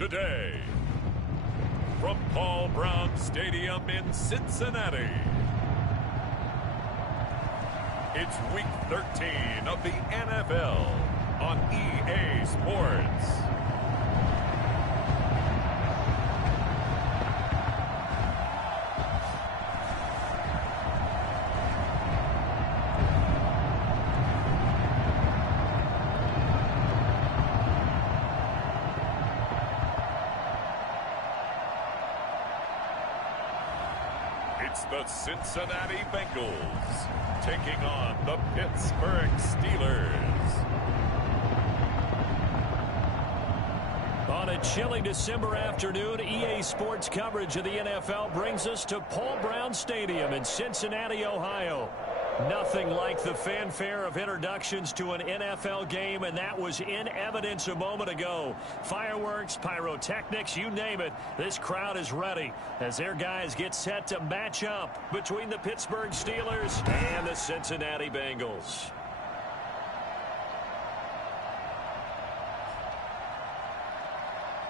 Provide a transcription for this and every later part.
today. From Paul Brown Stadium in Cincinnati, it's Week 13 of the NFL on EA Sports. It's the Cincinnati Bengals taking on the Pittsburgh Steelers. On a chilly December afternoon, EA Sports coverage of the NFL brings us to Paul Brown Stadium in Cincinnati, Ohio. Nothing like the fanfare of introductions to an NFL game, and that was in evidence a moment ago. Fireworks, pyrotechnics, you name it. This crowd is ready as their guys get set to match up between the Pittsburgh Steelers and the Cincinnati Bengals.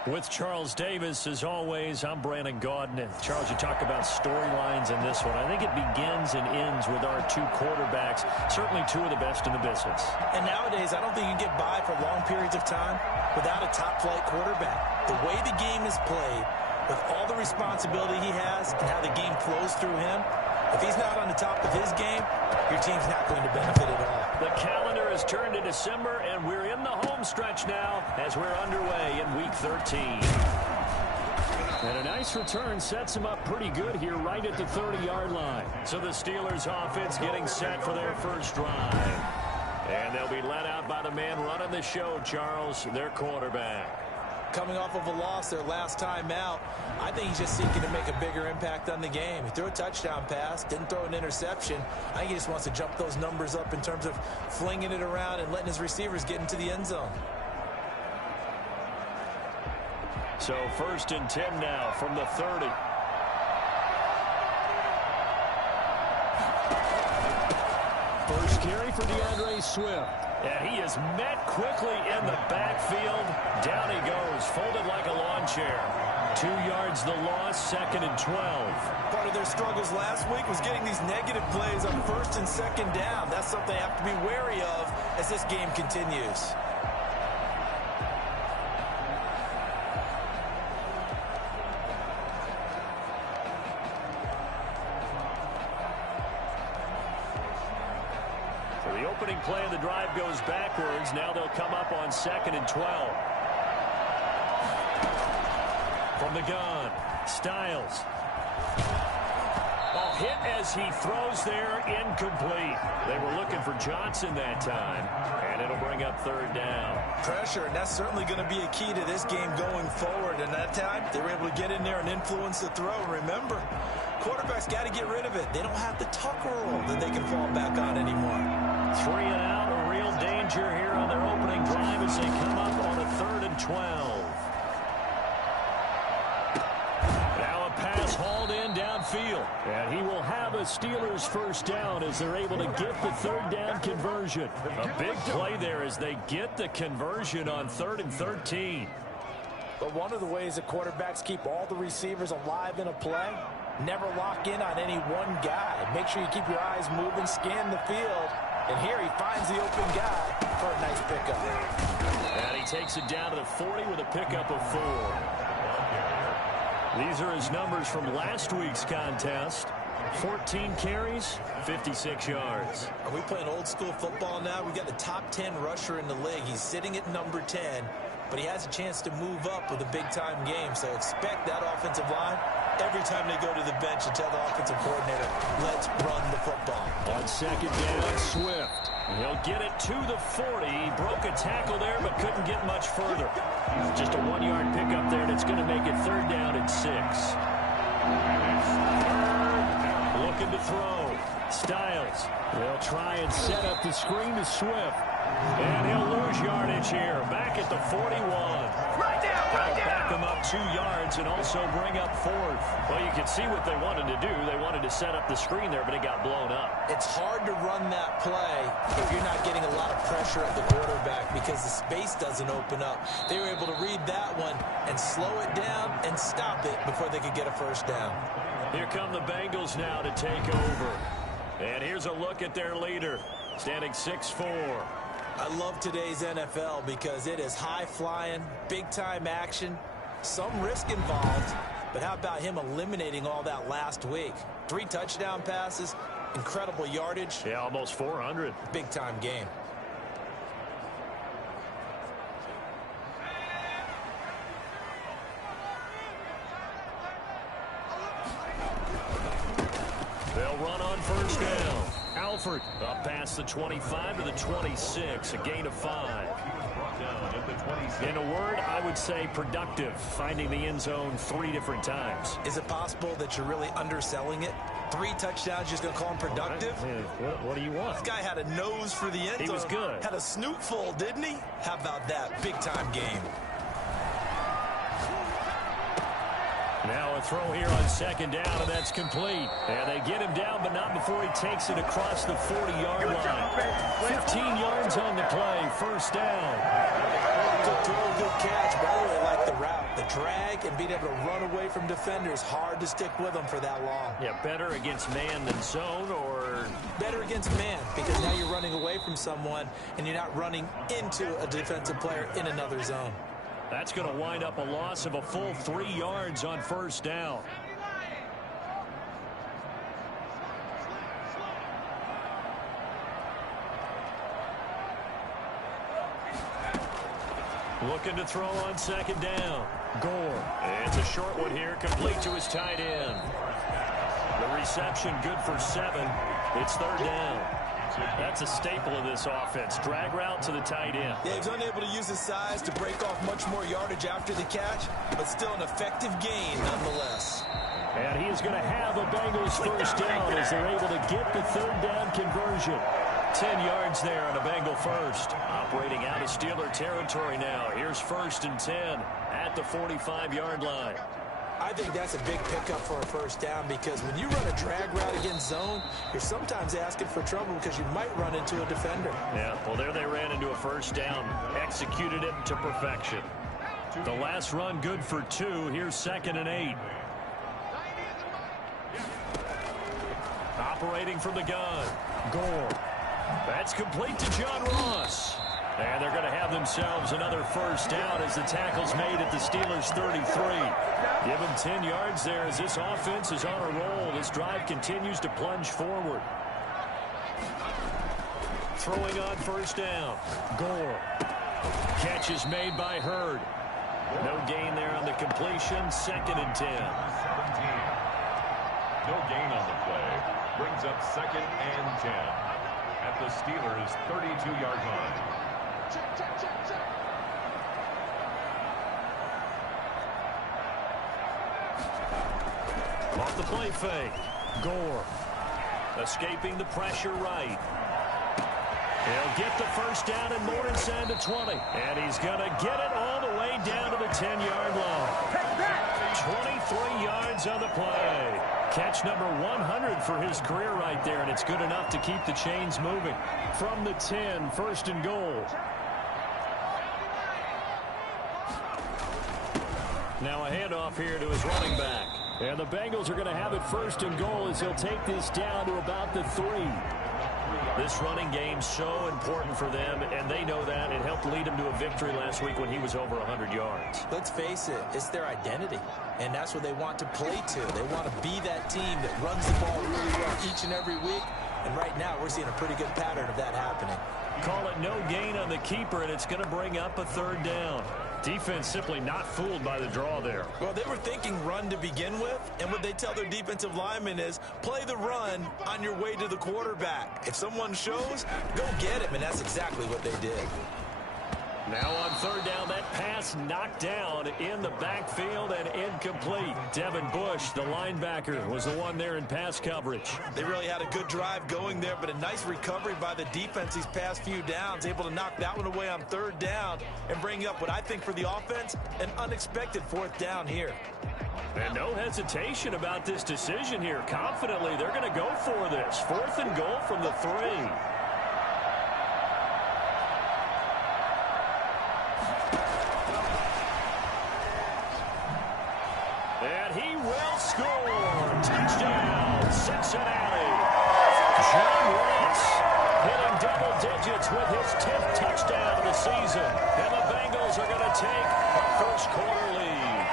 With Charles Davis, as always, I'm Brandon Gaudin. Charles, you talk about storylines in this one. I think it begins and ends with our two quarterbacks, certainly two of the best in the business. And nowadays, I don't think you can get by for long periods of time without a top-flight quarterback. The way the game is played, with all the responsibility he has and how the game flows through him, if he's not on the top of his game, your team's not going to benefit at all. The calendar has turned to December, and we're in the home stretch now as we're underway in Week 13. And a nice return sets him up pretty good here right at the 30-yard line. So the Steelers offense getting set for their first drive. And they'll be led out by the man running the show, Charles, their quarterback. Coming off of a loss their last time out, I think he's just seeking to make a bigger impact on the game. He threw a touchdown pass, didn't throw an interception. I think he just wants to jump those numbers up in terms of flinging it around and letting his receivers get into the end zone. So 1st and 10 now from the 30. First carry for DeAndre Swift. And he is met quickly in the backfield. Down he goes, folded like a lawn chair. 2 yards the loss, 2nd and 12. Part of their struggles last week was getting these negative plays on 1st and 2nd down. That's something they have to be wary of as this game continues. The opening play of the drive goes backwards. Now they'll come up on 2nd and 12. From the gun, Styles. Oh, hit as he throws there, incomplete. They were looking for Johnson that time, and it'll bring up 3rd down. Pressure, and that's certainly going to be a key to this game going forward. And that time, they were able to get in there and influence the throw. Remember, quarterbacks got to get rid of it. They don't have the tucker roll that they can fall back on anymore. 3 and out, a real danger here on their opening drive as they come up on a 3rd and 12. Now a pass hauled in downfield. And he will have a Steelers first down as they're able to get the 3rd down conversion. A big play there as they get the conversion on 3rd and 13. But one of the ways that quarterbacks keep all the receivers alive in a play, never lock in on any one guy. Make sure you keep your eyes moving, scan the field. And here he finds the open guy for a nice pickup. And he takes it down to the 40 with a pickup of 4. These are his numbers from last week's contest. 14 carries, 56 yards. Are we playing old school football now? We got the top 10 rusher in the league. He's sitting at number 10, but he has a chance to move up with a big-time game. So expect that offensive line every time they go to the bench and tell the offensive coordinator, let's run the football. On 2nd down, Swift. He'll get it to the 40. He broke a tackle there, but couldn't get much further. Just a 1-yard pickup there, and it's going to make it 3rd down and 6. Looking to throw. Styles. They'll try and set up the screen to Swift. And he'll lose yardage here. Back at the 41. Right down. That'll back them up 2 yards and also bring up 4th. Well, you can see what they wanted to do. They wanted to set up the screen there, but it got blown up. It's hard to run that play if you're not getting a lot of pressure at the quarterback because the space doesn't open up. They were able to read that one and slow it down and stop it before they could get a first down. Here come the Bengals now to take over. And here's a look at their leader, standing 6'4". I love today's NFL because it is high-flying, big-time action, some risk involved, but how about him eliminating all that last week? 3 touchdown passes, incredible yardage. Yeah, almost 400. Big-time game. They'll run on first down. Alford up past the 25 to the 26, a gain of 5. In a word, I would say productive, finding the end zone 3 different times. Is it possible that you're really underselling it? 3 touchdowns, you're just going to call him productive? What do you want? This guy had a nose for the end zone. He was good. Had a snoot full, didn't he? How about that? Big-time game. Now a throw here on second down, and that's complete. And they get him down, but not before he takes it across the 40-yard line. 15 yards on the play, first down. Good throw, good catch, but I really like the route. The drag and being able to run away from defenders, hard to stick with them for that long. Yeah, better against man than zone, or? Better against man, because now you're running away from someone, and you're not running into a defensive player in another zone. That's going to wind up a loss of a full 3 yards on first down. Looking to throw on second down. Gore. It's a short one here, complete to his tight end. The reception good for 7. It's third down. That's a staple of this offense. Drag route to the tight end. Yeah, he's unable to use his size to break off much more yardage after the catch, but still an effective gain nonetheless. And he is going to have a Bengals first down as they're able to get the third down conversion. 10 yards there on a Bengal first. Operating out of Steeler territory now. Here's 1st and 10 at the 45-yard line. I think that's a big pickup for a first down because when you run a drag route against zone, you're sometimes asking for trouble because you might run into a defender. Yeah, well, there they ran into a first down. Executed it to perfection. The last run good for 2. Here's 2nd and 8. Operating from the gun. Gore. That's complete to John Ross. And they're going to have themselves another first down as the tackle's made at the Steelers' 33. Give them 10 yards there as this offense is on a roll. This drive continues to plunge forward. Throwing on first down. Gore. Catch is made by Hurd. No gain there on the completion. 2nd and 10. No gain on the play. Brings up 2nd and 10 at the Steelers' 32-yard line. Off the play fake. Gore. Escaping the pressure right. He'll get the first down and more inside the 20. And he's going to get it all the way down to the 10-yard line. 23 yards on the play. Catch number 100 for his career right there, and it's good enough to keep the chains moving. From the 10, 1st and goal. Now a handoff here to his running back. And the Bengals are going to have it 1st and goal as he'll take this down to about the 3. This running game's so important for them, and they know that. It helped lead them to a victory last week when he was over 100 yards. Let's face it, it's their identity, and that's what they want to play to. They want to be that team that runs the ball really well each and every week, and right now we're seeing a pretty good pattern of that happening. Call it no gain on the keeper, and it's going to bring up a 3rd down. Defense simply not fooled by the draw there. Well, they were thinking run to begin with, and what they tell their defensive linemen is play the run on your way to the quarterback. If someone shows, go get him, and that's exactly what they did. Now on third down, that pass knocked down in the backfield and incomplete. Devin Bush, the linebacker, was the one there in pass coverage. They really had a good drive going there, but a nice recovery by the defense these past few downs, able to knock that one away on third down and bring up what I think for the offense, an unexpected fourth down here. And no hesitation about this decision here. Confidently, they're going to go for this. 4th and goal from the 3. And he will score. Touchdown, Cincinnati. John Ross hitting double digits with his 10th touchdown of the season. And the Bengals are going to take a first-quarter lead.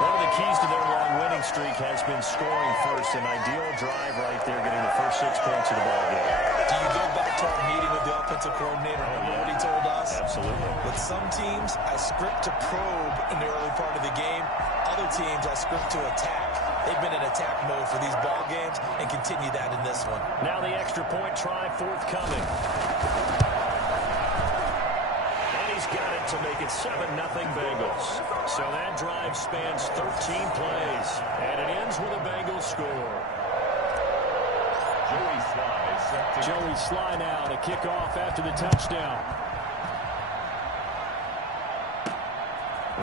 One of the keys to their long winning streak has been scoring first. An ideal drive right there, getting the first 6 points of the ball game. Do you go back to our meeting with the offensive coordinator? Remember what he told us? Absolutely. With some teams, I script to probe in the early part of the game. Other teams, I script to attack. They've been in attack mode for these ball games and continue that in this one. Now the extra point try forthcoming. Got it to make it 7-0 Bengals. So that drive spans 13 plays, and it ends with a Bengals score. Joey Sly now to kick off after the touchdown.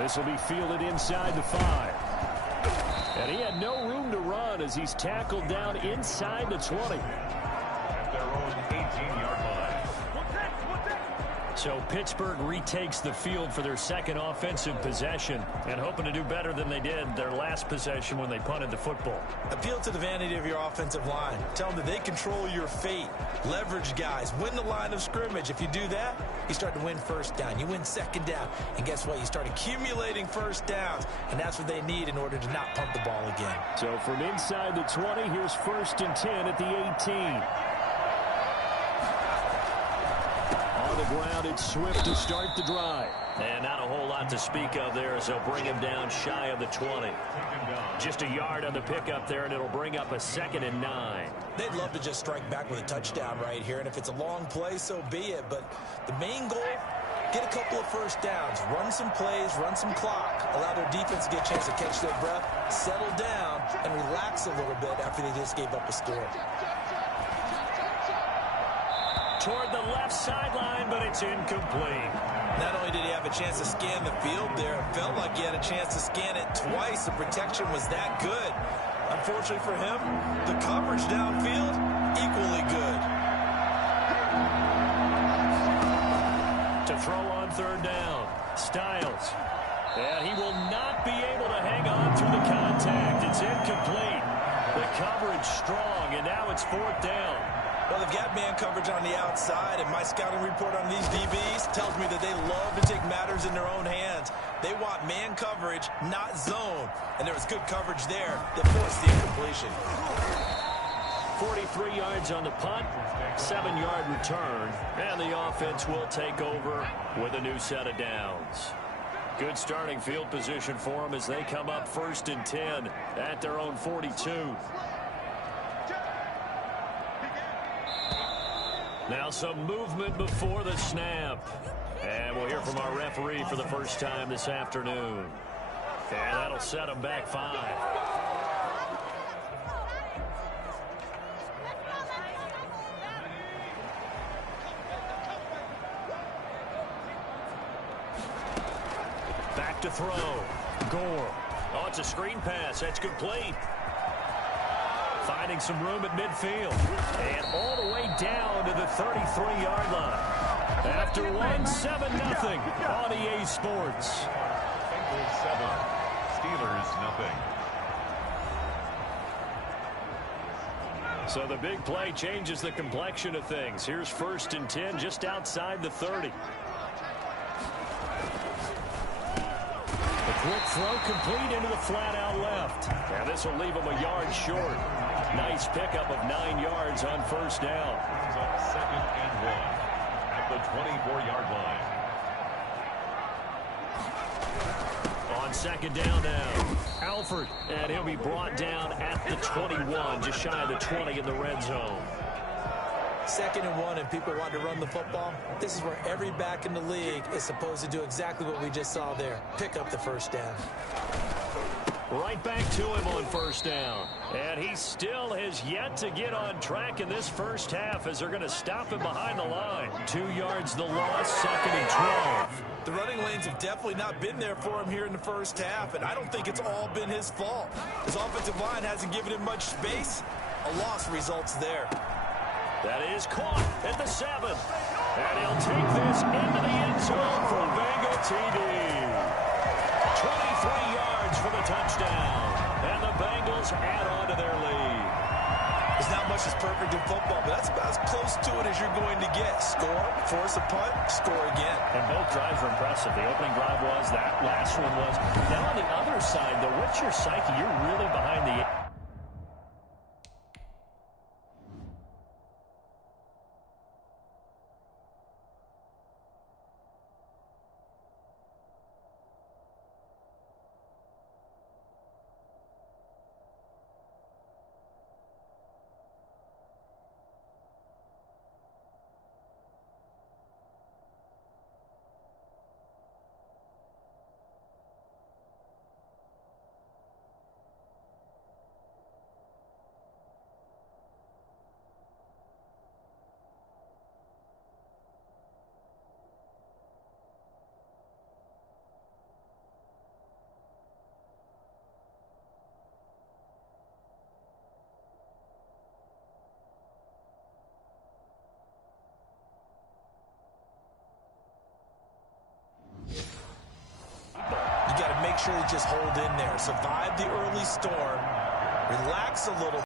This will be fielded inside the 5. And he had no room to run as he's tackled down inside the 20. At their own 18-yard line. So Pittsburgh retakes the field for their second offensive possession and hoping to do better than they did their last possession when they punted the football. Appeal to the vanity of your offensive line. Tell them that they control your fate. Leverage guys. Win the line of scrimmage. If you do that, you start to win first down. You win second down. And guess what? You start accumulating first downs. And that's what they need in order to not punt the ball again. So from inside the 20, here's 1st and 10 at the 18. The ground, it's Swift to start the drive. And not a whole lot to speak of there as they'll bring him down shy of the 20. Just a yard on the pickup there, and it'll bring up a 2nd and 9. They'd love to just strike back with a touchdown right here, and if it's a long play, so be it. But the main goal, get a couple of first downs, run some plays, run some clock, allow their defense to get a chance to catch their breath, settle down, and relax a little bit after they just gave up a score. Toward the left sideline, but it's incomplete. Not only did he have a chance to scan the field there, it felt like he had a chance to scan it twice. The protection was that good. Unfortunately for him, the coverage downfield, equally good. To throw on third down, Styles. And he will not be able to hang on through the contact. It's incomplete. The coverage strong, and now it's 4th down. Well, they've got man coverage on the outside, and my scouting report on these DBs tells me that they love to take matters in their own hands. They want man coverage, not zone. And there was good coverage there that forced the incompletion. 43 yards on the punt, 7-yard return, and the offense will take over with a new set of downs. Good starting field position for them as they come up 1st and 10 at their own 42. Now some movement before the snap. And we'll hear from our referee for the first time this afternoon. And that'll set them back 5. Back to throw. Gore. Oh, it's a screen pass. That's complete. Finding some room at midfield. And all the way down to the 33-yard line. After 1-7-0 on EA Sports. Bengals 7, Steelers 0. So the big play changes the complexion of things. Here's 1st and 10 just outside the 30. The quick throw complete into the flat out left. Now this will leave him a yard short. Nice pickup of 9 yards on 1st down. 2nd and 1 at the 24-yard line. On 2nd down now, Alford, and he'll be brought down at the 21, just shy of the 20 in the red zone. 2nd and 1 and people want to run the football, this is where every back in the league is supposed to do exactly what we just saw there. Pick up the first down. Right back to him on first down. And he still has yet to get on track in this first half as they're going to stop him behind the line. 2 yards the loss, 2nd and 12. The running lanes have definitely not been there for him here in the first half, and I don't think it's all been his fault. His offensive line hasn't given him much space. A loss results there. That is caught at the 7. And he'll take this into the end zone for a Bengal TD. 23 yards for the touchdown. And the Bengals add on to their lead. There's not much that's perfect in football, but that's about as close to it as you're going to get. Score, force a punt, score again. And both drives were impressive. The opening drive was, that last one was. Now on the other side, though, what's your psyche? You're really behind the... Make sure they just hold in there. Survive the early storm. Relax a little.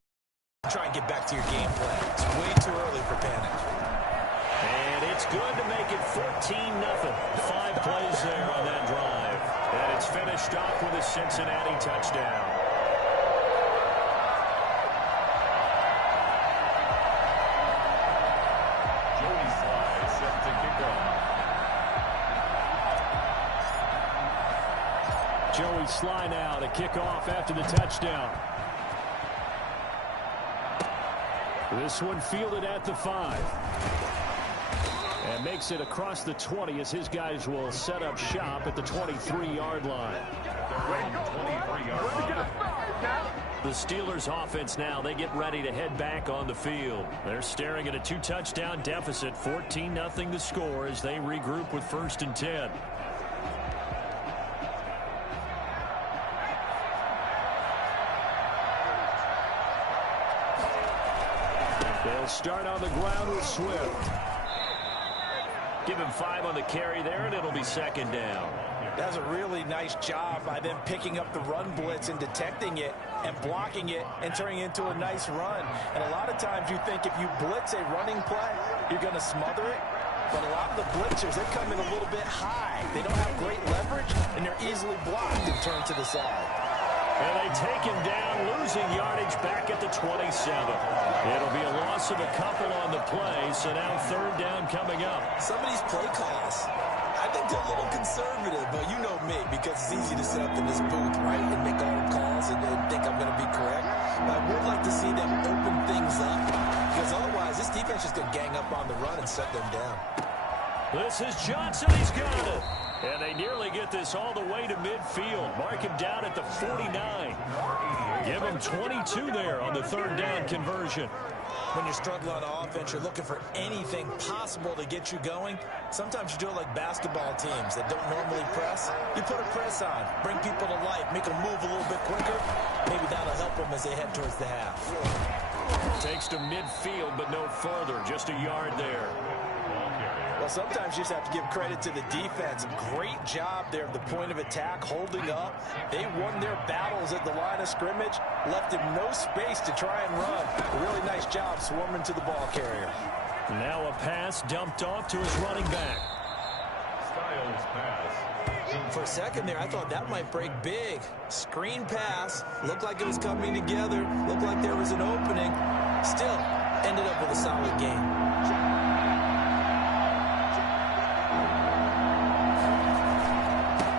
Try and get back to your game plan. It's way too early for panic. And it's good to make it 14-0. 5 plays there on that drive. And it's finished off with a Cincinnati touchdown. Joey Sly set to kick off. Joey Sly now to kick off after the touchdown. This one fielded at the 5. And makes it across the 20 as his guys will set up shop at the 23-yard line. The Steelers offense now, they get ready to head back on the field. They're staring at a 2-touchdown deficit, 14-0 to score as they regroup with 1st and 10. They'll start on the ground with Swift. Give him 5 on the carry there, and it'll be 2nd down. That's a really nice job by them picking up the run blitz and detecting it and blocking it and turning it into a nice run. And a lot of times you think if you blitz a running play, you're going to smother it. But a lot of the blitzers, they come in a little bit high. They don't have great leverage, and they're easily blocked and turned to the side. And they take him down, losing yardage back at the 27. It'll be a loss of a couple on the play, so now 3rd down coming up. Some of these play calls, I think they're a little conservative, but you know me, because it's easy to sit up in this booth, right, and make all the calls and think I'm going to be correct. But I would like to see them open things up, because otherwise this defense is going to gang up on the run and shut them down. This is Johnson. He's got it. And they nearly get this all the way to midfield. Mark him down at the 49. Give him 22 there on the 3rd down conversion. When you're struggling on offense, you're looking for anything possible to get you going. Sometimes you do it like basketball teams that don't normally press. You put a press on, bring people to life, make them move a little bit quicker. Maybe that'll help them as they head towards the half. Takes to midfield, but no further. Just a yard there. Well, sometimes you just have to give credit to the defense. Great job there at the point of attack, holding up. They won their battles at the line of scrimmage, left him no space to try and run. A really nice job swarming to the ball carrier. Now a pass dumped off to his running back. Styles pass. For a second there, I thought that might break big. Screen pass. Looked like it was coming together. Looked like there was an opening. Still, ended up with a solid game.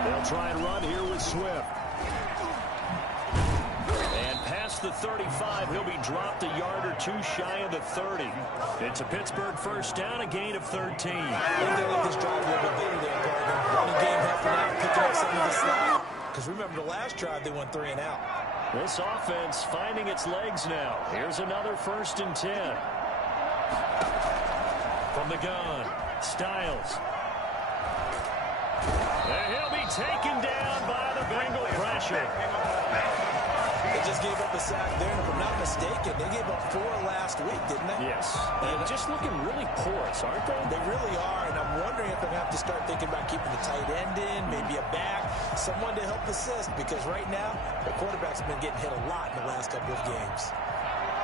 They'll try and run here with Swift. And pass the 35. He'll be dropped a yard or two shy of the 30. It's a Pittsburgh first down, a gain of 13. I think they let this drive a little bit better there, partner. Running game helping out, picking up some of the slack. Because remember, the last drive, they went 3 and out. This offense finding its legs now. Here's another 1st and 10. From the gun, Styles. And he'll be taken down by the Bengal pressure. They just gave up a sack there, and if I'm not mistaken, they gave up 4 last week, didn't they? Yes. And just looking really porous, aren't they? They really are, and I'm wondering if they're going to have to start thinking about keeping the tight end in, maybe a back, someone to help assist, because right now, the quarterback's been getting hit a lot in the last couple of games.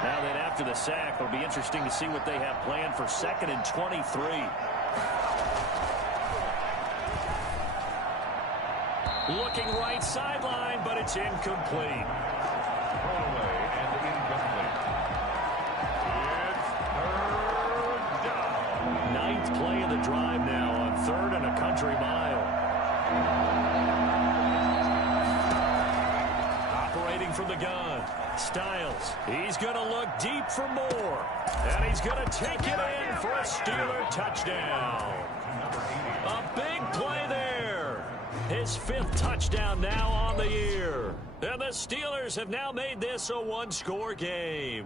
Now then, after the sack, it'll be interesting to see what they have planned for 2nd and 23. Looking right sideline, but it's incomplete. Thrown away and incomplete. It's 3rd down. 9th play of the drive now on 3rd and a country mile. Operating from the gun. Styles. He's going to look deep for more. And he's going to take it in for a Steeler touchdown. A big play there. His 5th touchdown now on the year. And the Steelers have now made this a 1-score game.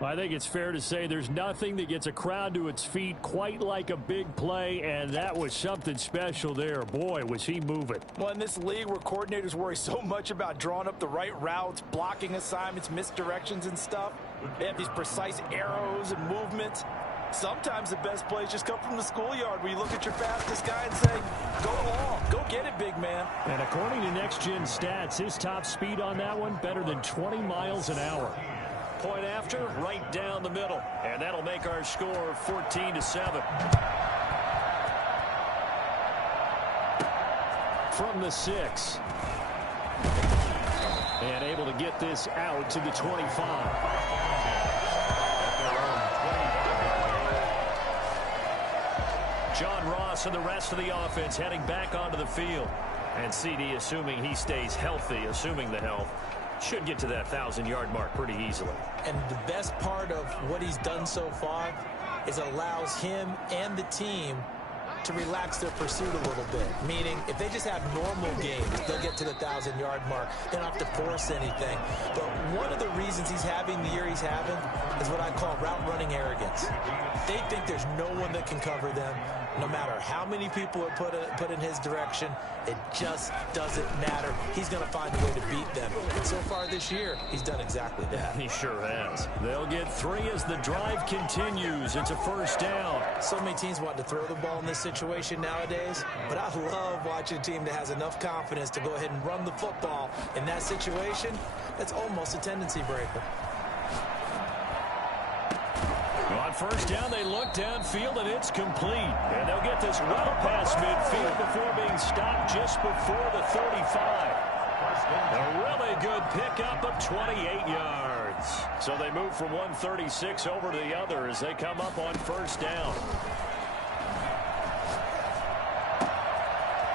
I think it's fair to say there's nothing that gets a crowd to its feet quite like a big play, and that was something special there. Boy, was he moving. Well, in this league where coordinators worry so much about drawing up the right routes, blocking assignments, misdirections and stuff, they have these precise arrows and movements. Sometimes the best plays just come from the schoolyard where you look at your fastest guy and say, go long, go get it, big man. And according to Next Gen Stats, his top speed on that one, better than 20 miles an hour. Point after, right down the middle. And that'll make our score 14-7. From the 6. And able to get this out to the 25. John Ross and the rest of the offense heading back onto the field. And CD, assuming he stays healthy, assuming the health, should get to that 1,000-yard mark pretty easily. And the best part of what he's done so far is it allows him and the team to relax their pursuit a little bit. Meaning, if they just have normal games, they'll get to the 1,000-yard mark. They don't have to force anything. But one of the reasons he's having the year he's having is what I call route running arrogance. They think there's no one that can cover them. No matter how many people are put in his direction, it just doesn't matter. He's going to find a way to beat them. And so far this year, he's done exactly that. He sure has. They'll get 3 as the drive continues. It's a 1st down. So many teams want to throw the ball in this situation nowadays, but I love watching a team that has enough confidence to go ahead and run the football. In that situation, that's almost a tendency breaker. On 1st down, they look downfield, and it's complete. And they'll get this well past midfield before being stopped just before the 35. A really good pickup of 28 yards. So they move from 136 over to the other as they come up on 1st down.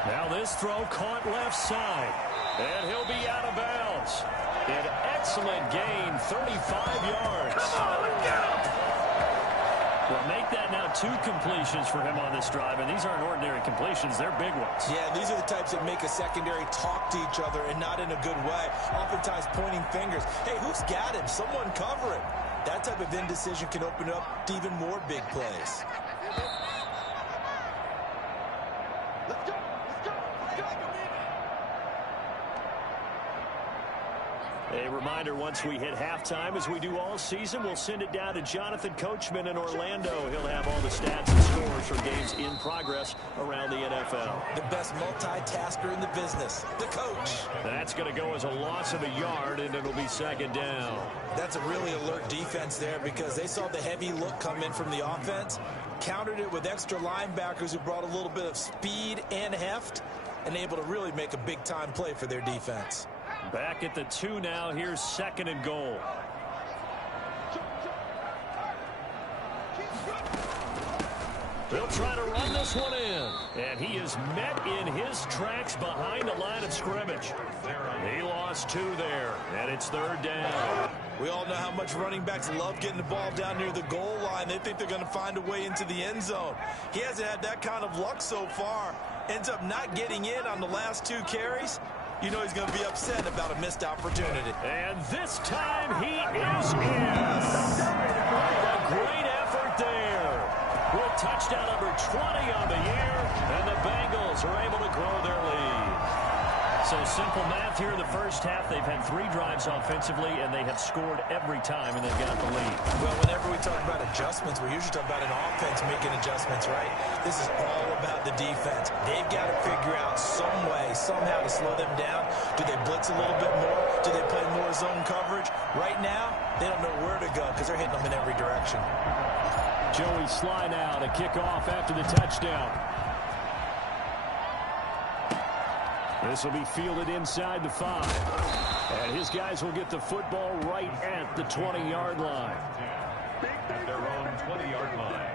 Now this throw caught left side. And he'll be out of bounds. An excellent gain, 35 yards. Come on, let's get him. Well, make that now 2 completions for him on this drive, and these aren't ordinary completions. They're big ones. Yeah, these are the types that make a secondary talk to each other and not in a good way. Oftentimes pointing fingers. Hey, who's got him? Someone cover him. That type of indecision can open up to even more big plays. Let's go. A reminder, once we hit halftime, as we do all season, we'll send it down to Jonathan Coachman in Orlando. He'll have all the stats and scores from games in progress around the NFL. The best multitasker in the business, the coach. That's going to go as a loss of a yard, and it'll be 2nd down. That's a really alert defense there because they saw the heavy look come in from the offense, countered it with extra linebackers who brought a little bit of speed and heft, and able to really make a big-time play for their defense. Back at the 2 now. Here's 2nd and goal. They'll try to run this one in. And he is met in his tracks behind the line of scrimmage. He lost 2 there, and it's 3rd down. We all know how much running backs love getting the ball down near the goal line. They think they're going to find a way into the end zone. He hasn't had that kind of luck so far. Ends up not getting in on the last 2 carries. You know he's going to be upset about a missed opportunity. And this time he is in. A great effort there. With touchdown number 20 on the year, and the Bengals are able to grow their lead. So simple math here in the first half. They've had 3 drives offensively, and they have scored every time, and they've got the lead. Well, whenever we talk about adjustments, we usually talk about an offense making adjustments, right? This is all about the defense. They've got to figure out some way, somehow to slow them down. Do they blitz a little bit more? Do they play more zone coverage? Right now, they don't know where to go because they're hitting them in every direction. Joey Sly now to kick off after the touchdown. This will be fielded inside the 5. And his guys will get the football right at the 20-yard line. At their own 20-yard line.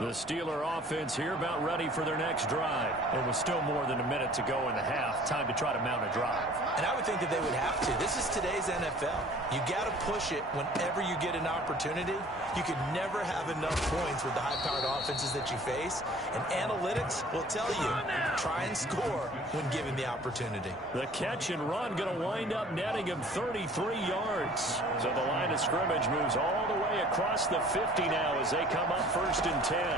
The Steeler offense here about ready for their next drive. It was still more than a minute to go in the half. Time to try to mount a drive. And I would think that they would have to. This is today's NFL. You got to push it whenever you get an opportunity. You can never have enough points with the high-powered offenses that you face. And analytics will tell you, try and score when given the opportunity. The catch and run going to wind up netting him 33 yards. So the line of scrimmage moves all the way across the 50 now as they come up 1st and 10.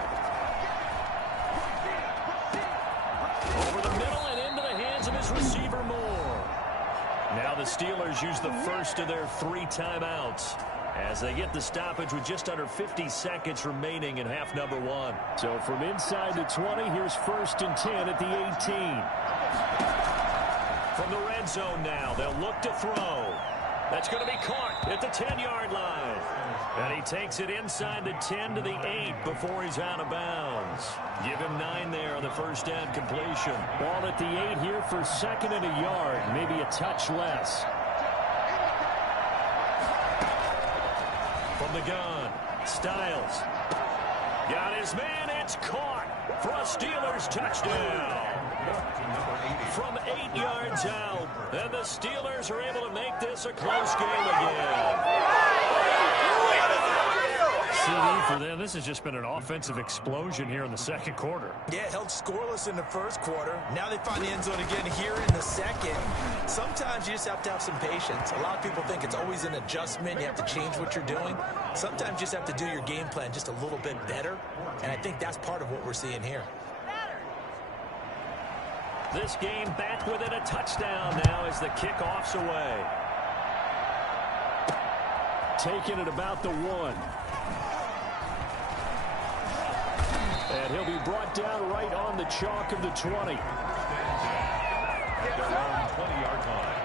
Over the middle and into the hands of his receiver Moore. Now the Steelers use the first of their 3 timeouts as they get the stoppage with just under 50 seconds remaining in half number 1. So from inside the 20, here's 1st and 10 at the 18. From the red zone now, they'll look to throw. That's going to be caught at the 10-yard line. And he takes it inside the 10 to the 8 before he's out of bounds. Give him 9 there on the first down completion. Ball at the 8 here for 2nd and a yard, maybe a touch less. From the gun, Styles. Got his man, it's caught for a Steelers touchdown. From 8 yards out, and the Steelers are able to make this a close game again. CD for them. This has just been an offensive explosion here in the 2nd quarter. Yeah, held scoreless in the 1st quarter. Now they find the end zone again here in the 2nd. Sometimes you just have to have some patience. A lot of people think it's always an adjustment. You have to change what you're doing. Sometimes you just have to do your game plan just a little bit better. And I think that's part of what we're seeing here. This game back within a touchdown now as the kickoff's away. Taking it about the 1. And he'll be brought down right on the chalk of the 20. Their own 20-yard line.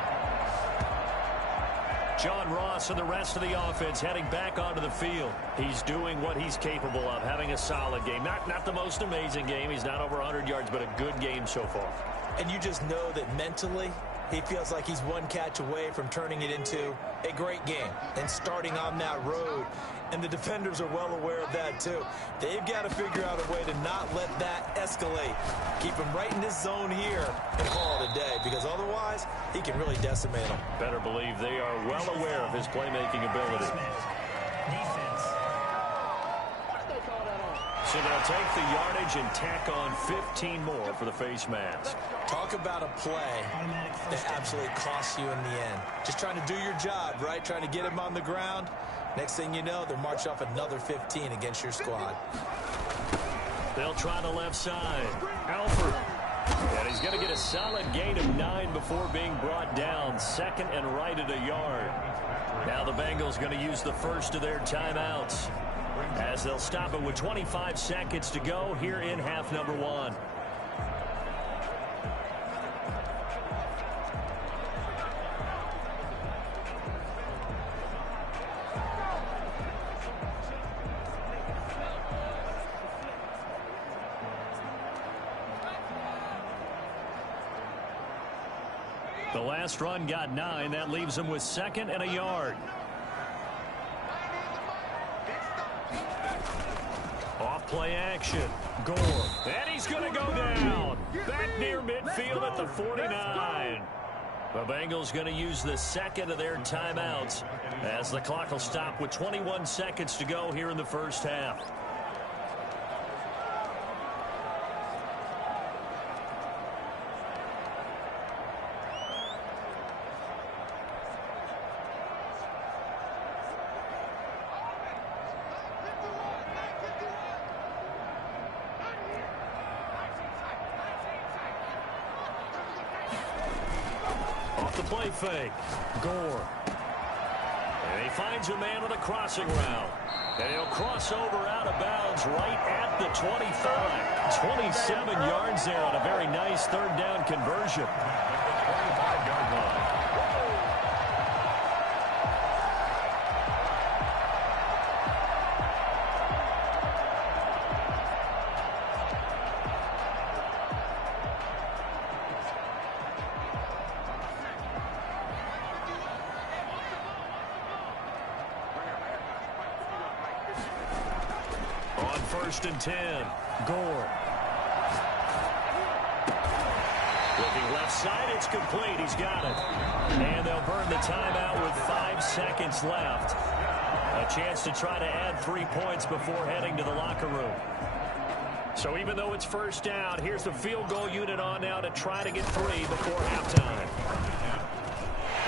John Ross and the rest of the offense heading back onto the field. He's doing what he's capable of, having a solid game. Not the most amazing game. He's not over 100 yards, but a good game so far. And you just know that mentally, he feels like he's one catch away from turning it into a great game and starting on that road. And the defenders are well aware of that, too. They've got to figure out a way to not let that escalate. Keep him right in this zone here and call it a day, because otherwise, he can really decimate them. Better believe they are well aware of his playmaking ability. Defense. So they'll take the yardage and tack on 15 more for the face mask. Talk about a play that absolutely costs you in the end. Just trying to do your job, right? Trying to get him on the ground. Next thing you know, they'll march off another 15 against your squad. They'll try the left side. Alford. And he's going to get a solid gain of 9 before being brought down. 2nd and right at a yard. Now the Bengals going to use the first of their timeouts, as they'll stop it with 25 seconds to go here in half number 1. The last run got 9. That leaves him with 2nd and a yard. Off play action. Gore. And he's going to go down. Back near midfield at the 49. The Bengals going to use the 2nd of their timeouts as the clock will stop with 21 seconds to go here in the first half. Play fake. Gore. And he finds a man on the crossing route. And he'll cross over out of bounds right at the 25. 27 yards there on a very nice 3rd down conversion. 25-yard line. On 1st and 10, Gore. Looking left side, it's complete. He's got it. And they'll burn the timeout with 5 seconds left. A chance to try to add 3 points before heading to the locker room. So even though it's 1st down, here's the field goal unit on now to try to get 3 before halftime.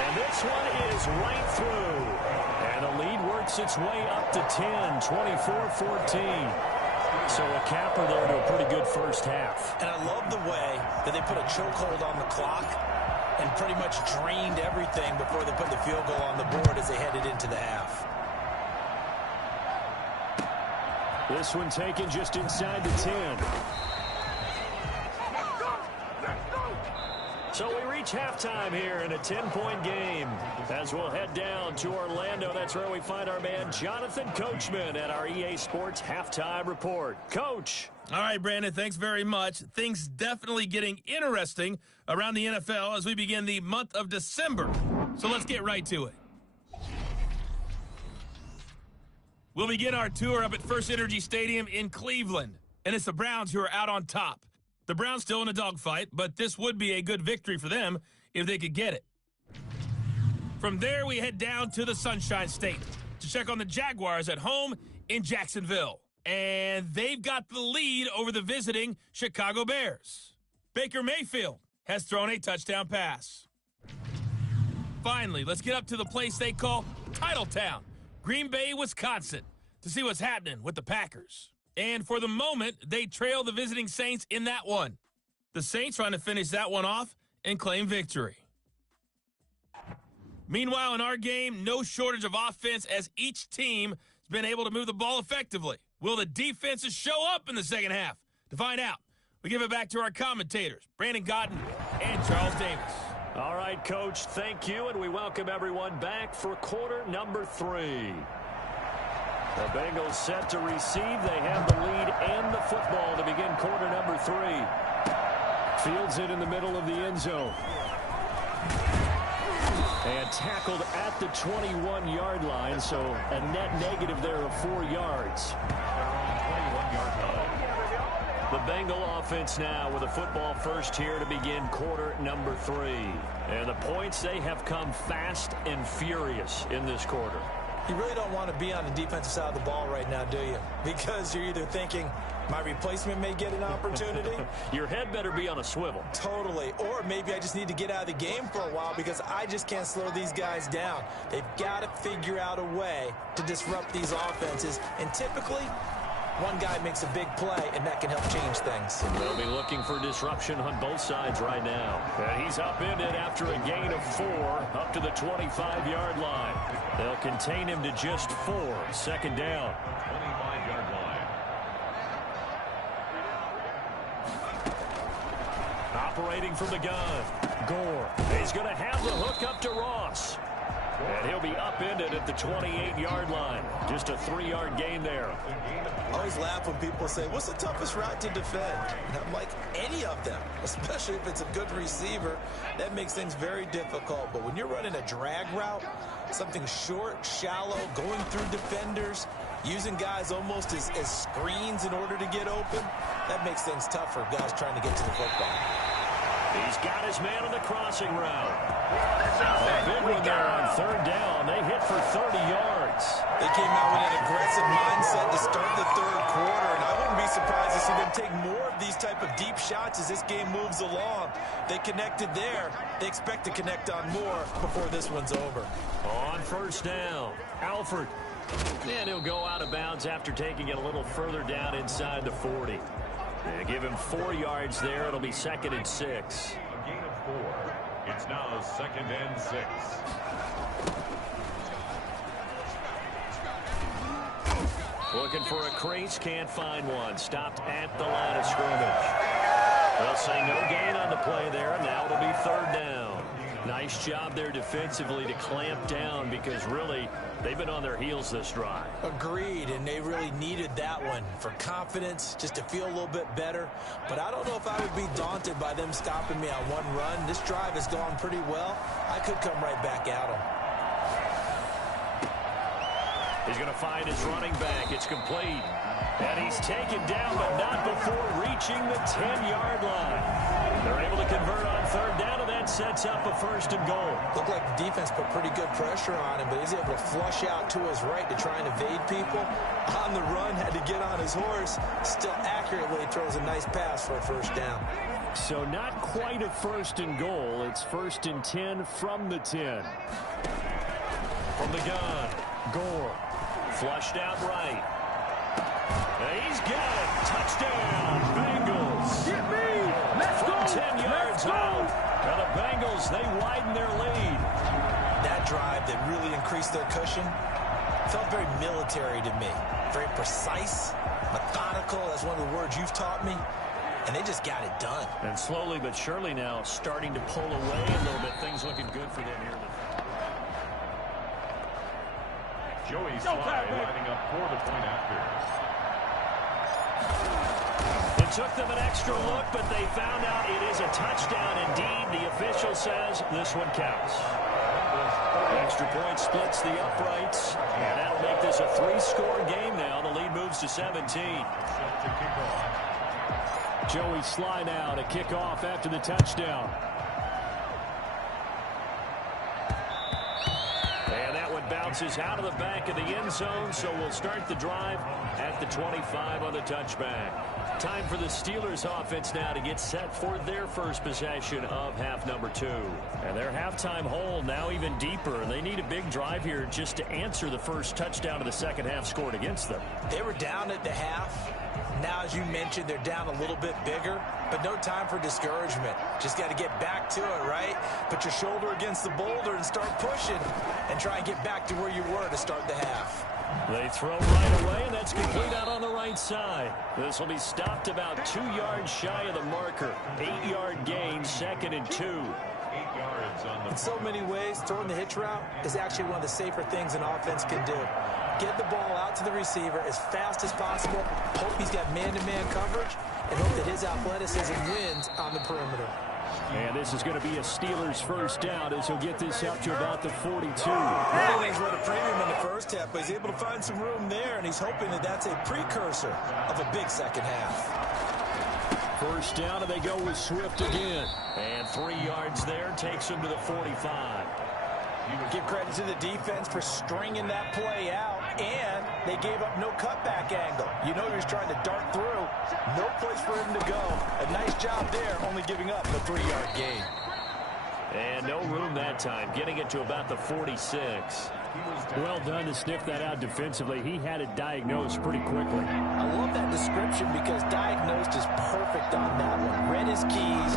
And this one is right through. And the lead works its way up to 10, 24-14. So a capper there to a pretty good first half. And I love the way that they put a chokehold on the clock and pretty much drained everything before they put the field goal on the board as they headed into the half. This one taken just inside the 10. So we reach halftime here in a 10-point game. As we'll head down to Orlando, that's where we find our man Jonathan Coachman at our EA Sports Halftime Report. Coach. All right, Brandon, thanks very much. Things definitely getting interesting around the NFL as we begin the month of December. So let's get right to it. We'll begin our tour up at First Energy Stadium in Cleveland. And it's the Browns who are out on top. The Browns still in a dogfight, but this would be a good victory for them if they could get it. From there, we head down to the Sunshine State to check on the Jaguars at home in Jacksonville. And they've got the lead over the visiting Chicago Bears. Baker Mayfield has thrown a touchdown pass. Finally, let's get up to the place they call Titletown, Green Bay, Wisconsin, to see what's happening with the Packers. And for the moment, they trail the visiting Saints in that one. The Saints trying to finish that one off and claim victory. Meanwhile, in our game, no shortage of offense as each team has been able to move the ball effectively. Will the defenses show up in the second half? To find out, we give it back to our commentators, Brandon Godden and Charles Davis. All right, Coach, thank you, and we welcome everyone back for quarter number 3. The Bengals set to receive. They have the lead and the football to begin quarter number 3. Fields it in the middle of the end zone. And tackled at the 21-yard line, so a net negative there of 4 yards. 21-yard line. The Bengal offense now with a football first here to begin quarter number 3. And the points, they have come fast and furious in this quarter. You really don't want to be on the defensive side of the ball right now, do you? Because you're either thinking, my replacement may get an opportunity. Your head better be on a swivel. Totally. Or maybe I just need to get out of the game for a while because I just can't slow these guys down. They've got to figure out a way to disrupt these offenses. And typically, one guy makes a big play, and that can help change things. They'll be looking for disruption on both sides right now. And he's upended after a gain of 4 up to the 25-yard line. They'll contain him to just 4. Second down. 25-yard line. Operating from the gun. Gore. He's going to have the hook up to Ross. And he'll be upended at the 28-yard line. Just a 3-yard gain there. I always laugh when people say, what's the toughest route to defend? And I'm like, any of them, especially if it's a good receiver. That makes things very difficult. But when you're running a drag route, something short, shallow, going through defenders, using guys almost as screens in order to get open, that makes things tough for guys trying to get to the football. He's got his man on the crossing route. A big one there on 3rd down. They hit for 30 yards. They came out with an aggressive mindset to start the 3rd quarter, and I wouldn't be surprised to see them take more of these type of deep shots as this game moves along. They connected there. They expect to connect on more before this one's over. On 1st down, Alford. And he'll go out of bounds after taking it a little further down inside the 40. They give him 4 yards there. It'll be 2nd and 6. A gain of 4. It's now 2nd and 6. Looking for a crease, can't find one. Stopped at the line of scrimmage. They'll say no gain on the play there, and now it'll be 3rd down. Nice job there defensively to clamp down because really they've been on their heels this drive. Agreed, and they really needed that one for confidence, just to feel a little bit better. But I don't know if I would be daunted by them stopping me on one run. This drive has gone pretty well. I could come right back at them. He's going to find his running back. It's complete. And he's taken down, but not before reaching the 10-yard line. They're able to convert on 3rd down, and that sets up a 1st and goal. Looked like the defense put pretty good pressure on him, but he's able to flush out to his right to try and evade people. On the run, had to get on his horse. Still accurately throws a nice pass for a 1st down. So not quite a 1st and goal. It's 1st and 10 from the 10. From the gun, Gore. Flushed out right. And he's got it. Touchdown, Bengals. Get me. Let's go. 10 yards out. And the Bengals, they widen their lead. That drive that really increased their cushion felt very military to me. Very precise, methodical. That's one of the words you've taught me. And they just got it done. And slowly but surely now starting to pull away a little bit. Things looking good for them here. Joey Sly lining up for the point after. It took them an extra look, but they found out it is a touchdown indeed. The official says this one counts. Extra point splits the uprights, and that'll make this a 3-score game now. The lead moves to 17. Joey Sly now to kick off after the touchdown. And that one bounces out of the back of the end zone, so we'll start the drive at the 25 on the touchback. Time for the Steelers offense now to get set for their first possession of half number 2. And their halftime hole now even deeper, and they need a big drive here just to answer the first touchdown of the second half scored against them. They were down at the half. Now, as you mentioned, they're down a little bit bigger, but no time for discouragement. Just got to get back to it, right? Put your shoulder against the boulder and start pushing and try and get back to where you were to start the half. They throw right away, and that's complete out on the right side. This will be stopped about 2 yards shy of the marker. 8-yard gain, 2nd and 2. 8 yards on the... In so many ways, throwing the hitch route is actually one of the safer things an offense can do. Get the ball out to the receiver as fast as possible, hope he's got man-to-man coverage, and hope that his athleticism wins on the perimeter. And this is going to be a Steelers first down as he'll get this up to about the 42. He's run a premium in the first half, but he's able to find some room there, and he's hoping that that's a precursor of a big second half. First down, and they go with Swift again. And 3 yards there takes him to the 45. Give credit to the defense for stringing that play out, and they gave up no cutback angle. You know he was trying to dart through. No place for him to go. A nice job there, only giving up the 3-yard gain. And no room that time, getting it to about the 46. Well done to sniff that out defensively. He had it diagnosed pretty quickly. I love that description because diagnosed is perfect on that one. Read his keys,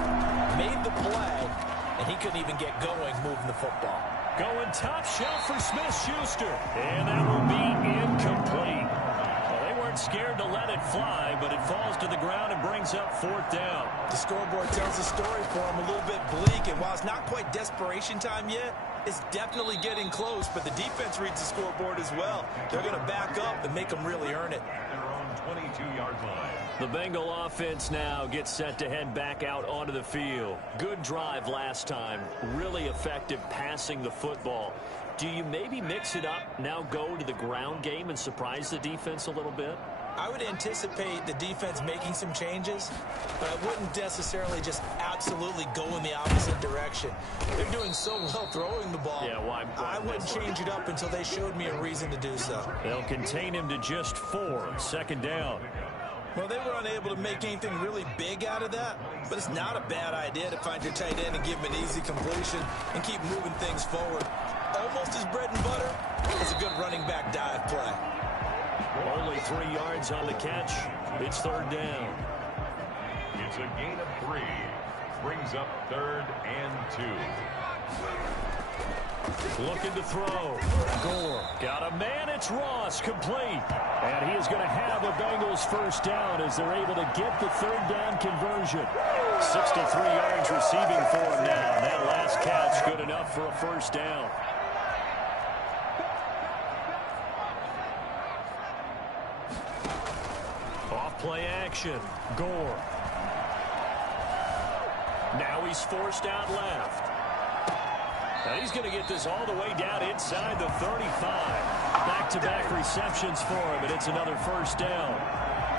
made the play, and he couldn't even get going moving the football. Going top shelf for Smith-Schuster. And that will be incomplete. Well, they weren't scared to let it fly, but it falls to the ground and brings up 4th down. The scoreboard tells the story for him a little bit bleak, and while it's not quite desperation time yet, It's definitely getting close, but the defense reads the scoreboard as well. They're going to back up and make them really earn it. Their own 22-yard line. The Bengal offense now gets set to head back out onto the field. Good drive last time. Really effective passing the football. Do you maybe mix it up, now go to the ground game and surprise the defense a little bit? I would anticipate the defense making some changes, but I wouldn't necessarily just absolutely go in the opposite direction. They're doing so well throwing the ball. Yeah, why I wouldn't change it up until they showed me a reason to do so. They'll contain him to just 4. Second down. Well, they were unable to make anything really big out of that, but it's not a bad idea to find your tight end and give him an easy completion and keep moving things forward. Almost as bread and butter as a good running back dive play. Only 3 yards on the catch. It's third down. It's a gain of 3. Brings up 3rd and 2. Looking to throw. Gore. Got a man. It's Ross. Complete. And he is going to have the Bengals first down as they're able to get the third down conversion. 63 yards receiving for him now. That last catch good enough for a first down. Play action. Gore. Now he's forced out left. Now he's going to get this all the way down inside the 35. Back-to-back receptions for him, and it's another first down.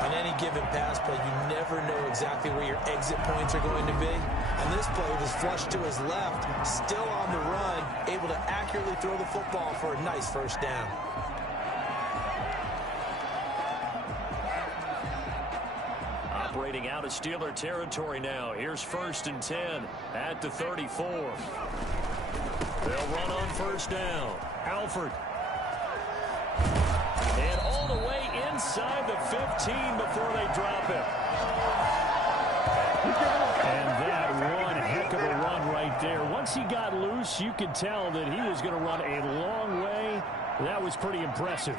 On any given pass play, you never know exactly where your exit points are going to be. And this play was flushed to his left, still on the run, able to accurately throw the football for a nice first down. Operating out of Steeler territory now. Here's 1st and 10 at the 34. They'll run on first down. Alford. And all the way inside the 15 before they drop it. And that one heck of a run right there. Once he got loose, you could tell that he was going to run a long way. That was pretty impressive.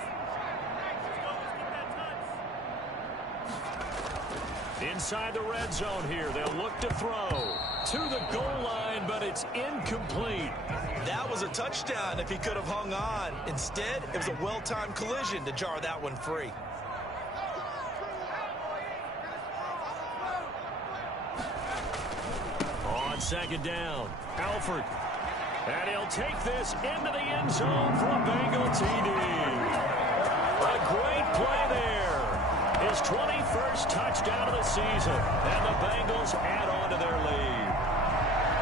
Inside the red zone here. They'll look to throw to the goal line, but it's incomplete. That was a touchdown if he could have hung on. Instead, it was a well-timed collision to jar that one free. On second down, Alford. And he'll take this into the end zone for a Bengal TD. A great play there. His 21st touchdown of the season, and the Bengals add on to their lead.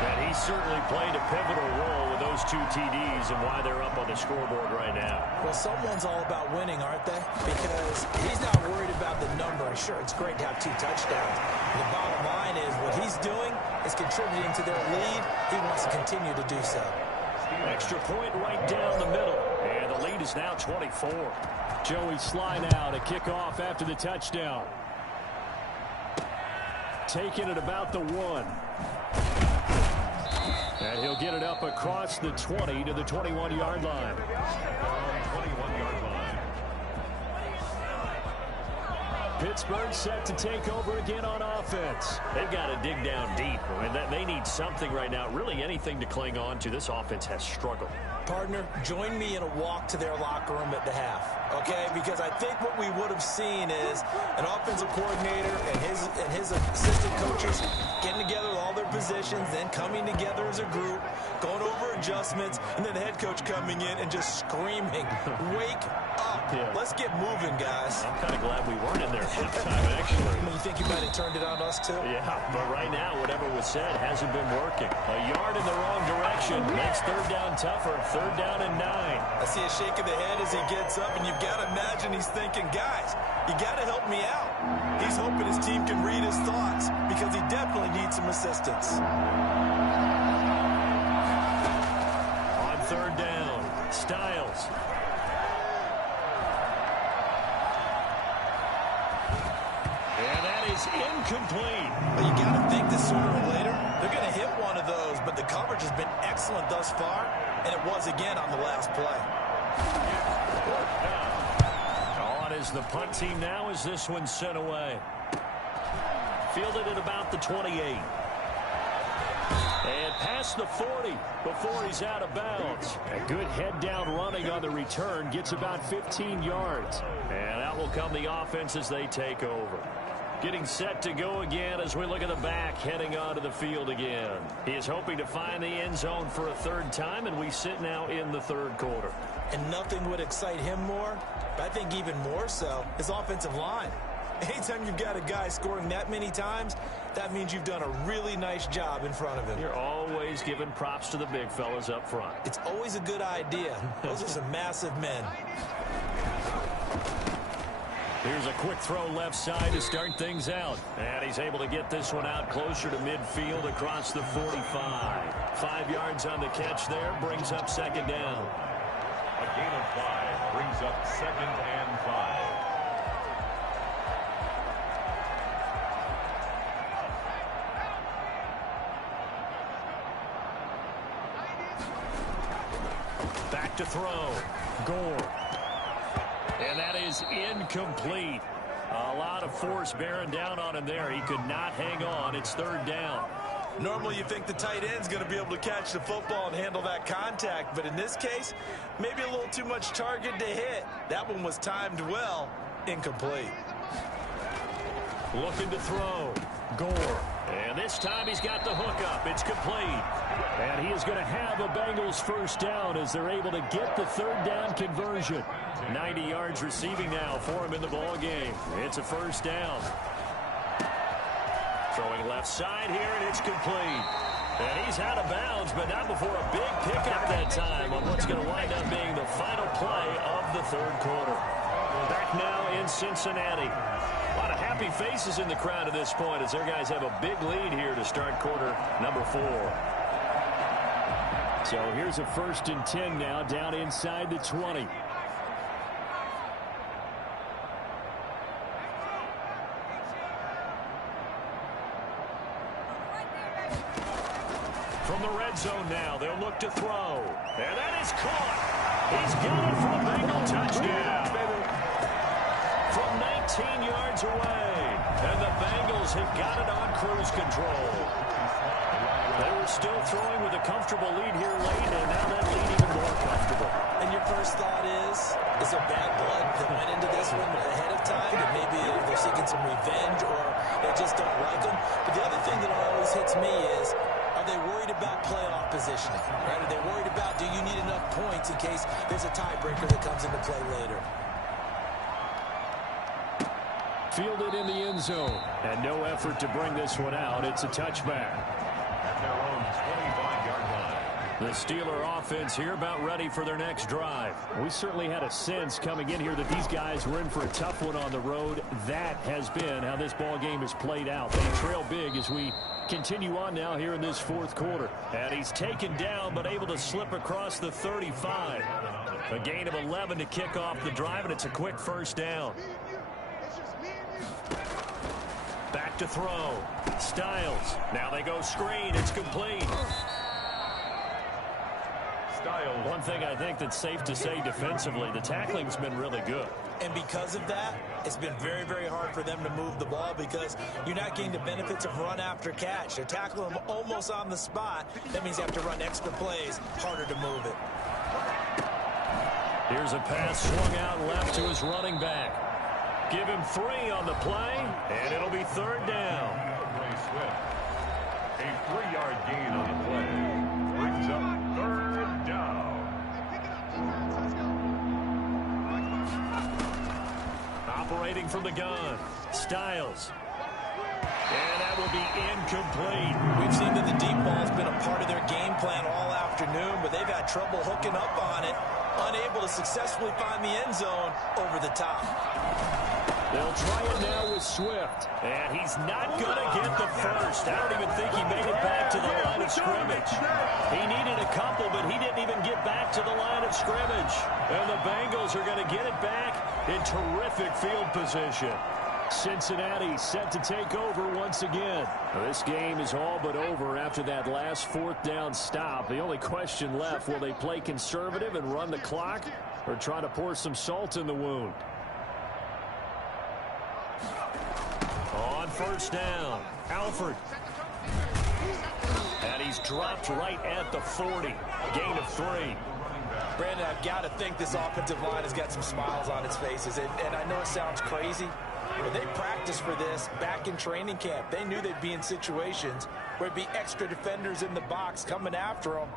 And he certainly played a pivotal role with those 2 TDs and why they're up on the scoreboard right now. Well, someone's all about winning, aren't they? Because he's not worried about the number. Sure, it's great to have 2 touchdowns. The bottom line is what he's doing is contributing to their lead. He wants to continue to do so. Extra point right down the middle, and the lead is now 24. Joey slide out, a kickoff after the touchdown. Taking it about the 1. And he'll get it up across the 20 to the 21-yard line. 21-yard line. Pittsburgh set to take over again on offense. They've got to dig down deep. I mean, they need something right now, really anything to cling on to. This offense has struggled. Partner, join me in a walk to their locker room at the half, okay? Because I think what we would have seen is an offensive coordinator and his assistant coaches getting together with all their positions, then coming together as a group, going over adjustments, and then the head coach coming in and just screaming, wake up. Yeah. Let's get moving, guys. I'm kind of glad we weren't in there halftime, actually. You think you might have turned it on us, too? Yeah, but right now, whatever was said hasn't been working. A yard in the wrong direction makes third down tougher. 3rd down and 9. I see a shake of the head as he gets up, and you've got to imagine he's thinking, guys, you got to help me out. He's hoping his team can read his thoughts because he definitely needs some assistance. On 3rd down, Styles. And that is incomplete. Well, you got to think that sooner or later they're going to hit one of those, but the coverage has been excellent thus far, and it was again on the last play. On is the punt team now as this one's sent away. Fielded at about the 28. And past the 40 before he's out of bounds. A good head-down running on the return. Gets about 15 yards. And out will come the offense as they take over. Getting set to go again as we look at the back heading onto the field again. He is hoping to find the end zone for a third time, and we sit now in the third quarter. And nothing would excite him more, but I think even more so, his offensive line. Anytime you've got a guy scoring that many times, that means you've done a really nice job in front of him. You're always giving props to the big fellas up front. It's always a good idea. Those are some massive men. Here's a quick throw left side to start things out. And he's able to get this one out closer to midfield across the 45. 5 yards on the catch there, brings up second down. A gain of 5 brings up 2nd and 5. Back to throw. Gore. And that is incomplete. A lot of force bearing down on him there. He could not hang on. It's third down. Normally you think the tight end's going to be able to catch the football and handle that contact, but in this case, maybe a little too much target to hit. That one was timed well. Incomplete. Looking to throw. Gore. And this time he's got the hook up. It's complete. And he is going to have a Bengals first down as they're able to get the third down conversion. 90 yards receiving now for him in the ball game. It's a first down. Throwing left side here, and it's complete. And he's out of bounds, but not before a big pickup that time on what's going to wind up being the final play of the third quarter. Back now in Cincinnati. A lot of happy faces in the crowd at this point as their guys have a big lead here to start quarter number 4. So here's a 1st and 10 now down inside the 20. From the red zone now, they'll look to throw. And that is caught. He's got it for a Bengal touchdown. From 19 yards away. And the Bengals have got it on cruise control. They were still throwing with a comfortable lead here late, and now that lead even more comfortable. And your first thought is there bad blood that went into this one ahead of time? And maybe they're seeking some revenge or they just don't like them? But the other thing that always hits me is, are they worried about playoff positioning? Right? Are they worried about, do you need enough points in case there's a tiebreaker that comes into play later? Fielded in the end zone. And no effort to bring this one out. It's a touchback. At their own 25-yard line. The Steeler offense here about ready for their next drive. We certainly had a sense coming in here that these guys were in for a tough one on the road. That has been how this ball game has played out. They trail big as we continue on now here in this fourth quarter. And he's taken down but able to slip across the 35. A gain of 11 to kick off the drive, and it's a quick first down. Back to throw. Styles. Now they go screen. It's complete. Styles. One thing I think that's safe to say defensively, the tackling's been really good. And because of that, it's been very, very hard for them to move the ball because you're not getting the benefits of run after catch. They're tackling them almost on the spot. That means you have to run extra plays, harder to move it. Here's a pass swung out left to his running back. Give him 3 on the play, and it'll be third down. Swift. A 3-yard gain on the play. Brings up third down. Operating from the gun. Styles. And that will be incomplete. We've seen that the deep ball's been a part of their game plan all afternoon, but they've had trouble hooking up on it, unable to successfully find the end zone over the top. They'll try it now with Swift. And he's not going to get the first. I don't even think he made it back to the line of scrimmage. He needed a couple, but he didn't even get back to the line of scrimmage. And the Bengals are going to get it back in terrific field position. Cincinnati set to take over once again. This game is all but over after that last 4th down stop. The only question left, will they play conservative and run the clock or try to pour some salt in the wound? On first down, Alford. And he's dropped right at the 40. Gain of 3. Brandon, I've got to think this offensive line has got some smiles on its faces. And I know it sounds crazy, but they practiced for this back in training camp. They knew they'd be in situations where it'd be extra defenders in the box coming after them,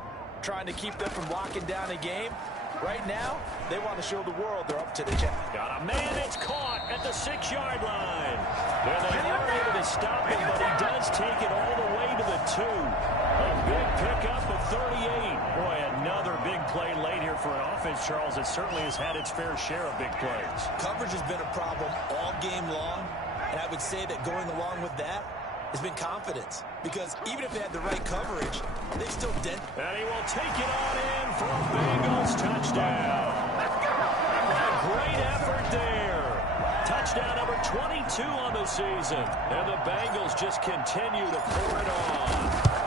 trying to keep them from locking down a game. Right now, they want to show the world they're up to the challenge. Got a man that's caught at the 6-yard line. Well, they are able to stop him, but he does take it all the way to the 2. A big pickup of 38. Boy, another big play late here for an offense, Charles, that certainly has had its fair share of big plays. Coverage has been a problem all game long, and I would say that going along with that has been confidence, because even if they had the right coverage, they still dent. And he will take it on in for a Bengals touchdown. A great effort there. Touchdown number 22 on the season. And the Bengals just continue to pour it on.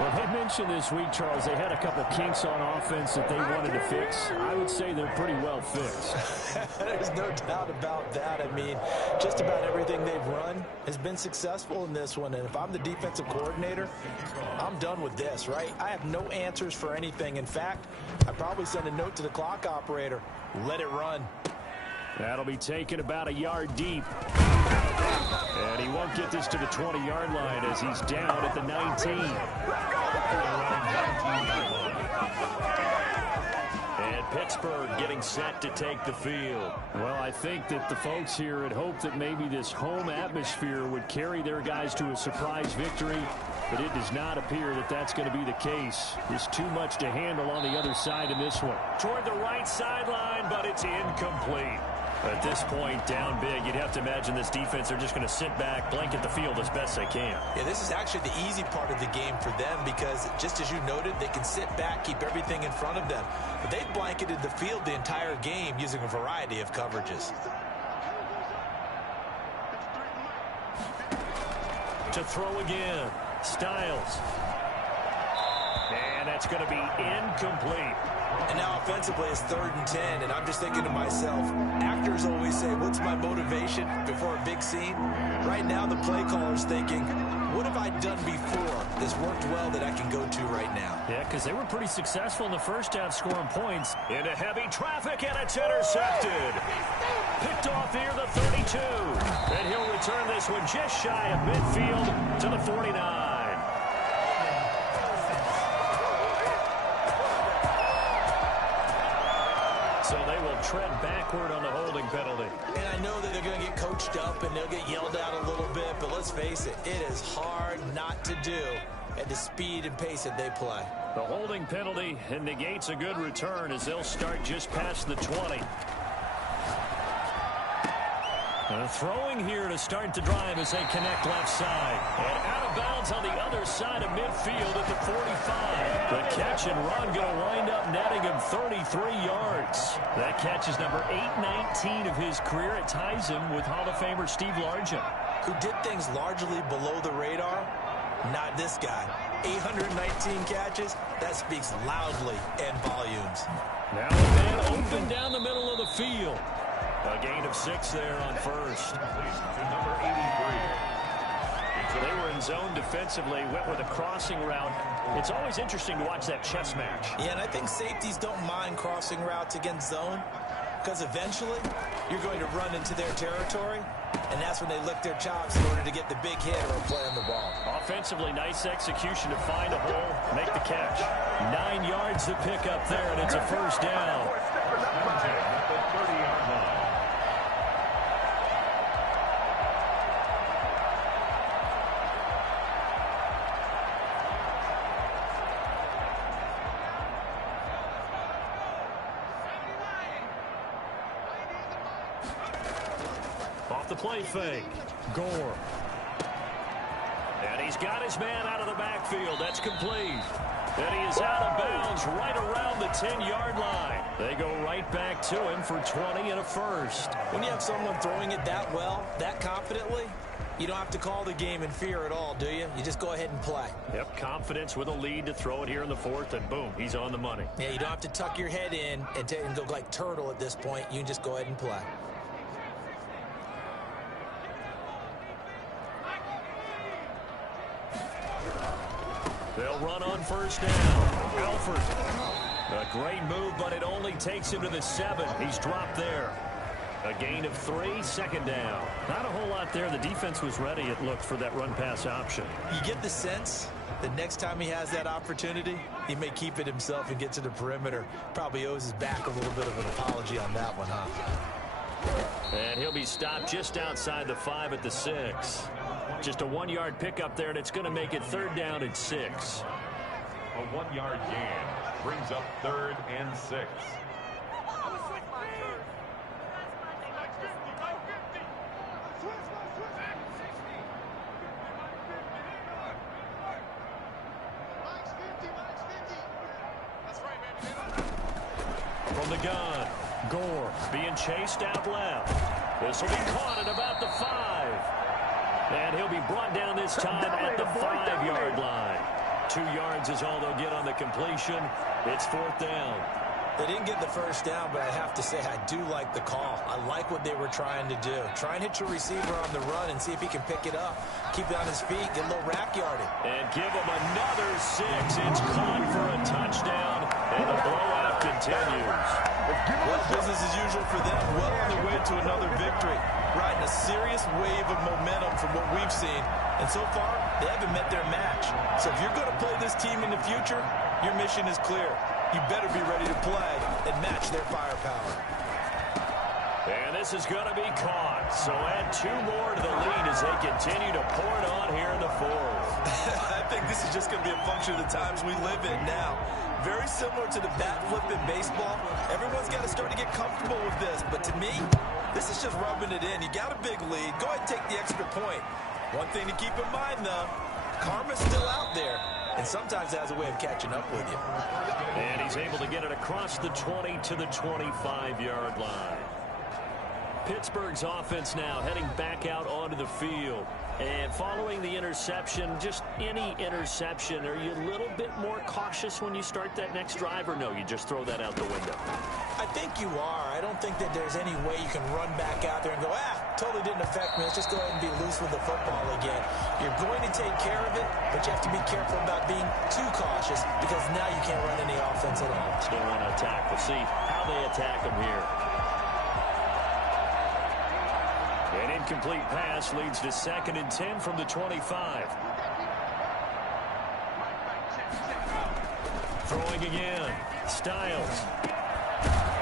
Well, they mentioned this week, Charles, they had a couple kinks on offense that they wanted to fix. I would say they're pretty well fixed. There's no doubt about that. I mean, just about everything they've run has been successful in this one. And if I'm the defensive coordinator, I'm done with this, right? I have no answers for anything. In fact, I'd probably send a note to the clock operator. Let it run. That'll be taken about a yard deep. And he won't get this to the 20-yard line as he's down at the 19. And Pittsburgh getting set to take the field. Well, I think that the folks here had hoped that maybe this home atmosphere would carry their guys to a surprise victory, but it does not appear that that's going to be the case. There's too much to handle on the other side in this one. Toward the right sideline, but it's incomplete. At this point, down big, you'd have to imagine this defense are just going to sit back, blanket the field as best they can. Yeah, this is actually the easy part of the game for them because, just as you noted, they can sit back, keep everything in front of them. But they've blanketed the field the entire game using a variety of coverages. To throw again, Styles. And that's going to be incomplete. And now offensively it's 3rd and 10, and I'm just thinking to myself, actors always say, what's my motivation before a big scene? Right now the play caller's thinking, what have I done before that's worked well that I can go to right now? Yeah, because they were pretty successful in the first half scoring points. Into heavy traffic, and it's intercepted. Picked off near the 32. And he'll return this one just shy of midfield to the 49. So they will tread backward on the holding penalty. And I know that they're going to get coached up and they'll get yelled at a little bit, but let's face it, it is hard not to do at the speed and pace that they play. The holding penalty negates a good return as they'll start just past the 20. Throwing here to start the drive as they connect left side. And out of bounds on the other side of midfield at the 45. The catch and run going to wind up netting him 33 yards. That catch is number 819 of his career. It ties him with Hall of Famer Steve Largent, who did things largely below the radar. Not this guy. 819 catches, that speaks loudly in volumes. Now a man open down the middle of the field. A gain of 6 there on first. Number 83. They were in zone defensively, went with a crossing route. It's always interesting to watch that chess match. Yeah, and I think safeties don't mind crossing routes against zone because eventually you're going to run into their territory, and that's when they lick their chops in order to get the big hit or a play on the ball. Offensively, nice execution to find a hole, make the catch. 9 yards to pick up there, and it's a first down. At the 30-yard line. Off the play fake. Gore. And he's got his man out of the backfield. That's complete. And he is out of bounds right around the 10-yard line. They go right back to him for 20 and a first. When you have someone throwing it that well, that confidently, you don't have to call the game in fear at all, do you? You just go ahead and play. Yep, confidence with a lead to throw it here in the 4th, and boom, he's on the money. Yeah, you don't have to tuck your head in and go like turtle at this point. You can just go ahead and play. They'll first down. Alford. A great move, but it only takes him to the 7. He's dropped there. A gain of 3, second down. Not a whole lot there. The defense was ready, it looked, for that run-pass option. You get the sense that next time he has that opportunity, he may keep it himself and get to the perimeter. Probably owes his back a little bit of an apology on that one, huh? And he'll be stopped just outside the 5 at the 6. Just a 1-yard pickup there, and it's going to make it 3rd down and 6. A 1-yard gain brings up 3rd and 6. From the gun, Gore being chased out left. This will be caught at about the 5. And he'll be brought down this time at the 5-yard line. 2 yards is all they'll get on the completion. It's 4th down. They didn't get the first down, but I have to say I do like the call. I like what they were trying to do. Try and hit your receiver on the run and see if he can pick it up. Keep it on his feet, get a little rack yarding. And give him another 6. It's caught for a touchdown, and the blowout continues. Well, business as usual for them. Well on their way to another victory. Riding a serious wave of momentum from what we've seen. And so far, they haven't met their match. So if you're going to play this team in the future, your mission is clear. You better be ready to play and match their firepower. And this is going to be caught. So add 2 more to the lead as they continue to pour it on here in the 4th. I think this is just going to be a function of the times we live in now. Very similar to the bat flip in baseball. Everyone's got to start to get comfortable with this. But to me, this is just rubbing it in. You got a big lead. Go ahead and take the extra point. One thing to keep in mind, though, karma's still out there. And sometimes it has a way of catching up with you. And he's able to get it across the 20 to the 25-yard line. Pittsburgh's offense now heading back out onto the field. And following the interception, just any interception, are you a little bit more cautious when you start that next drive, or no, you just throw that out the window? I think you are. I don't think that there's any way you can run back out there and go, totally didn't affect me. Let's just go ahead and be loose with the football again. You're going to take care of it, but you have to be careful about being too cautious because now you can't run any offense at all. Still want to attack. We'll see how they attack them here. An incomplete pass leads to 2nd and 10 from the 25. Throwing again. Styles.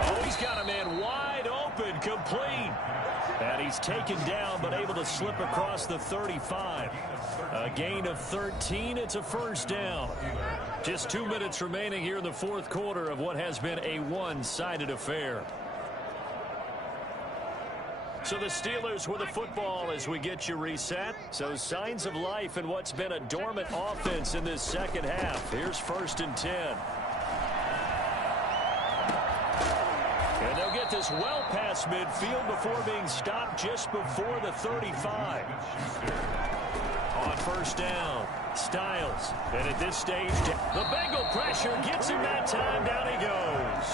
Oh, he's got a man wide open, complete. And he's taken down, but able to slip across the 35. A gain of 13. It's a 1st down. Just 2 minutes remaining here in the 4th quarter of what has been a one-sided affair. So the Steelers with the football as we get you reset. So signs of life in what's been a dormant offense in this 2nd half. Here's 1st and 10. And they'll get this well past midfield before being stopped just before the 35. On 1st down, Styles. And at this stage, the Bengal pressure gets him that time. Down he goes.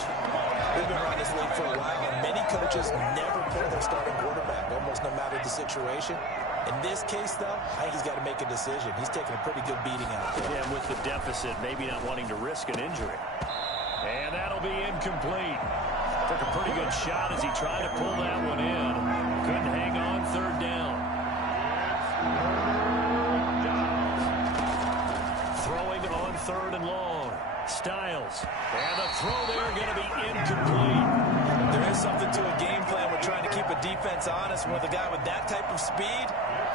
We've been around this league for a while, and many coaches never play their starting quarterback, almost no matter the situation. In this case, though, I think he's got to make a decision. He's taking a pretty good beating out there. Yeah, with the deficit, maybe not wanting to risk an injury. And that'll be incomplete. Took a pretty good shot as he tried to pull that one in. Couldn't hang on. 3rd down. Throwing on 3rd and long. Styles. And the throw there going to be incomplete. There is something to a game plan with trying to keep a defense honest. With a guy with that type of speed,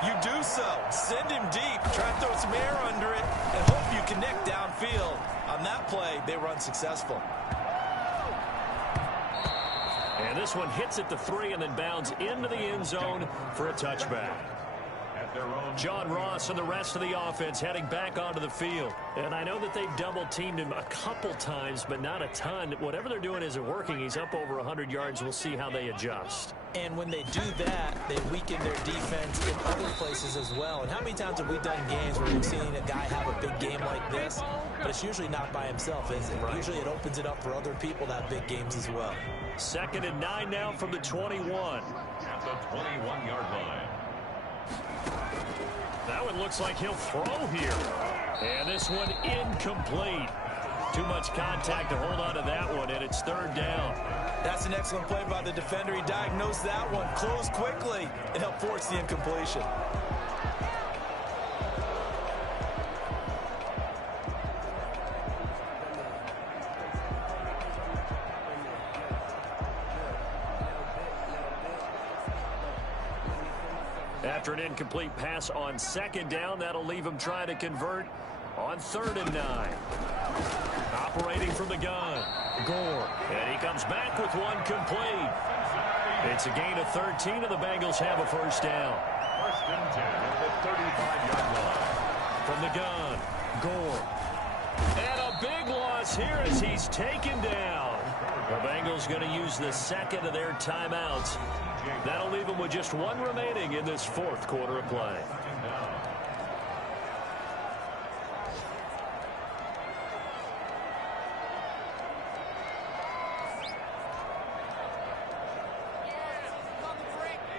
you do so. Send him deep. Try to throw some air under it and hope you connect downfield. On that play, they run successful. And this one hits at the 3 and then bounds into the end zone for a touchback. John Ross and the rest of the offense heading back onto the field. And I know that they've double-teamed him a couple times, but not a ton. Whatever they're doing isn't working. He's up over 100 yards. We'll see how they adjust. And when they do that, they weaken their defense in other places as well. And how many times have we done games where we've seen a guy have a big game like this? But it's usually not by himself, is it? Right. Usually it opens it up for other people to have big games as well. 2nd and 9 now from the 21. At the 21-yard line. That one looks like he'll throw here. And this one incomplete. Too much contact to hold on to that one, and it's third down. That's an excellent play by the defender. He diagnosed that one, closed quickly, and helped force the incompletion. After an incomplete pass on second down, that'll leave him trying to convert on 3rd and 9. Operating from the gun, Gore. And he comes back with one complete. It's a gain of 13, and the Bengals have a first down. 1st and 10 at the 35-yard line. From the gun, Gore. And a big loss here as he's taken down. The Bengals going to use the second of their timeouts. That'll leave them with just one remaining in this 4th quarter of play.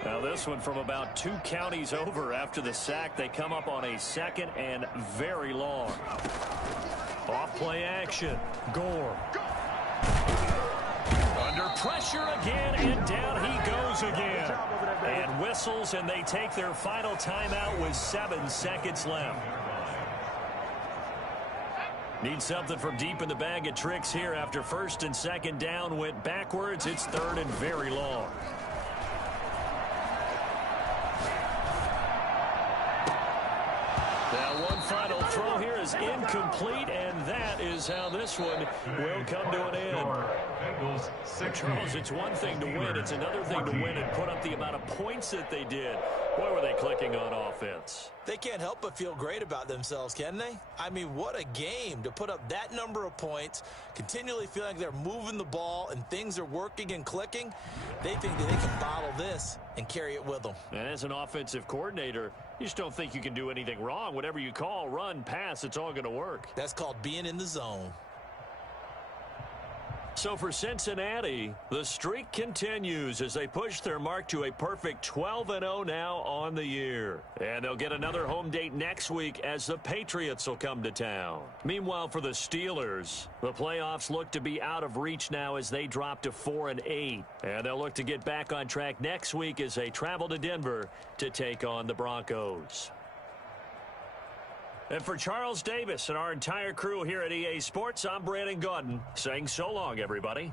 Now this one from about 2 counties over after the sack. They come up on a 2nd and very long. Off play action. Gore. Under pressure again, and down he goes again. And whistles, and they take their final timeout with 7 seconds left. Need something from deep in the bag of tricks here after 1st and 2nd down went backwards. It's 3rd and very long. Now one final throw here is incomplete, and that is how this one will come to an end. Charles, it's one thing to win. It's another thing to win and put up the amount of points that they did. Boy, were they clicking on offense. They can't help but feel great about themselves, can they? I mean, what a game to put up that number of points, continually feeling like they're moving the ball and things are working and clicking. They think that they can bottle this and carry it with them. And as an offensive coordinator, you just don't think you can do anything wrong. Whatever you call, run, pass, it's all going to work. That's called being in the zone. So for Cincinnati, the streak continues as they push their mark to a perfect 12-0 now on the year. And they'll get another home date next week as the Patriots will come to town. Meanwhile, for the Steelers, the playoffs look to be out of reach now as they drop to 4-8. And they'll look to get back on track next week as they travel to Denver to take on the Broncos. And for Charles Davis and our entire crew here at EA Sports, I'm Brandon Gaudin saying so long, everybody.